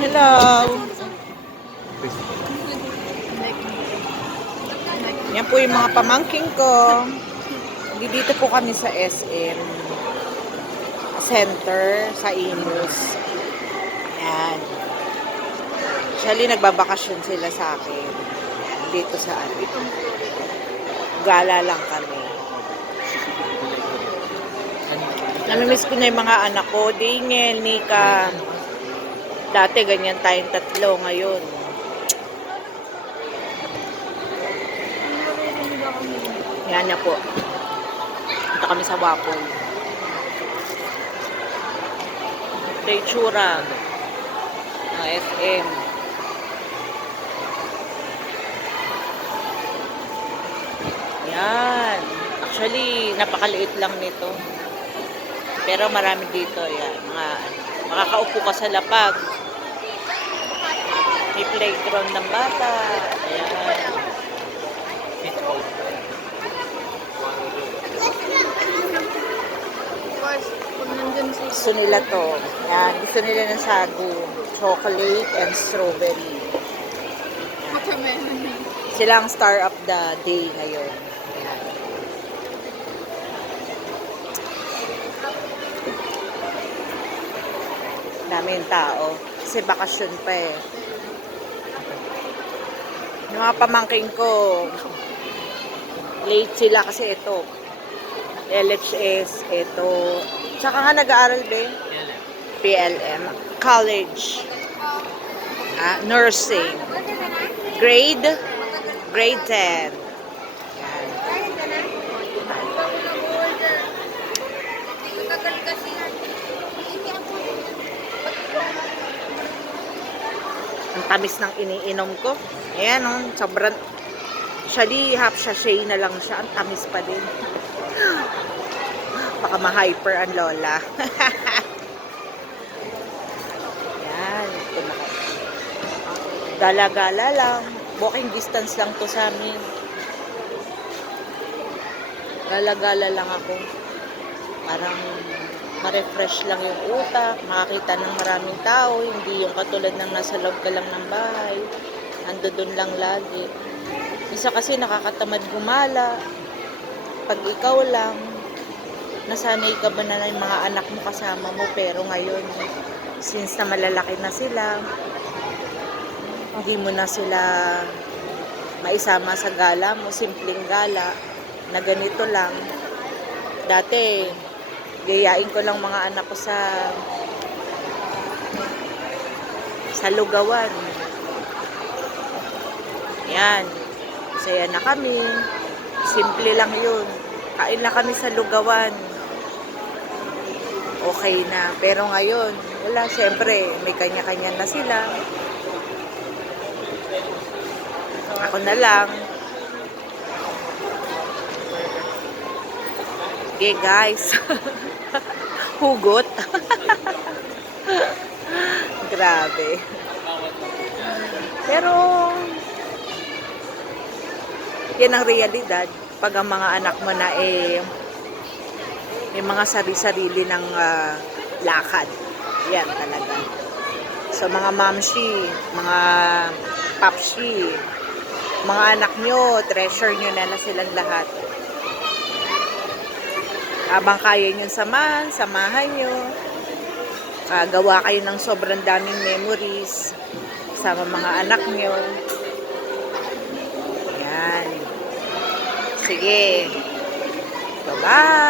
Hello. Yan po yung mga pamangking ko. Dito po kami sa SM Center sa Imus. Yan. Actually, nagbabakasyon sila sa akin. Dito sa gala lang kami. Namimiss ko na yung mga anak ko. Daniel, Nika. Dati ganyan tayong tatlo. Ngayon yan na po. Punta kami sa Wapol. Ito yung tsura ng SM. Yan. Actually, napakaliit lang nito. Pero marami dito. Yan. Makakaupo ka sa lapag. May playground ng bata. Ayan. Gusto nila to. Yan. Gusto nila ng sagu. Chocolate and strawberry. Sila ang star of the day ngayon. Yan. Dami yung tao. Kasi bakasyon pa eh. Yung mga pamangking ko, late sila kasi ito. LHS, ito. Tsaka nga nag-aaral din. PLM. College. Nursing. Grade 10. Ang tamis ng iniinom ko. Ayan o, sobrang, actually half sachet na lang siya. Ang tamis pa din. Baka ma-hyper ang lola. Yan. Gala-gala lang. Walking distance lang to sa amin. Gala-gala lang ako. Parang ma-refresh lang yung utak. Makakita ng maraming tao. Hindi yung katulad ng nasa loob ka lang ng bahay. Ando doon lang lagi. Isa kasi nakakatamad gumala. Pag ikaw lang, nasanay ka ba na yung mga anak mo kasama mo, pero ngayon, since na malalaki na sila, hindi mo na sila maisama sa gala mo, simpleng gala, na ganito lang. Dati, gayain ko lang mga anak ko sa lugawan. Yan. Saya na kami. Simple lang yun. Kain lang kami sa lugawan. Okay na. Pero ngayon, wala. Siyempre, may kanya-kanya na sila. Ako na lang. Okay, guys. Hugot. Grabe. Pero, yan ang realidad. Pag ang mga anak mo na may mga sarili-sarili ng lakad. Yan talaga. So, mga mamshi, mga papshi, mga anak nyo, treasure nyo na silang lahat. Habang kaya nyo samahan nyo. Gawa kayo ng sobrang daming memories sa mga anak nyo. Yan. Sige. Bye-bye.